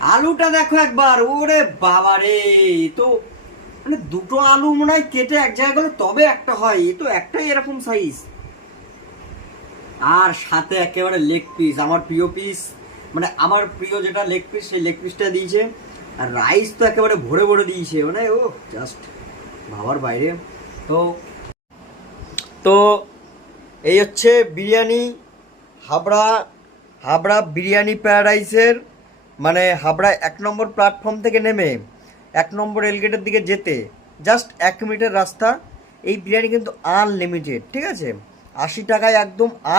আলুটা দেখো একবার, ওরে বাবা রে! তো মানে দুটো আলু মনে হয় কেটে এক জায়গায় গেলে তবে একটা হয়, এ তো একটাই এরকম সাইজ। আর সাথে একেবারে লেগ পিস, আমার প্রিয় পিস, মানে আমার প্রিয় যেটা লেগ পিস, সেই লেগ পিসটা দিয়েছে। আর রাইস তো একেবারে ভরে ভরে দিয়েছে, মানে ও জাস্ট ভাবার বাইরে। তো তো এই হচ্ছে বিরিয়ানি, হাবড়া, হাবড়া বিরিয়ানি প্যারাডাইসের, মানে হাবড়া 1 নম্বর প্ল্যাটফর্ম থেকে নেমে 1 নম্বর রেলগেটের দিকে যেতে জাস্ট 1 মিনিটের রাস্তা। এই বিরিয়ানি কিন্তু আনলিমিটেড, ঠিক আছে? 80 টাকায় একদম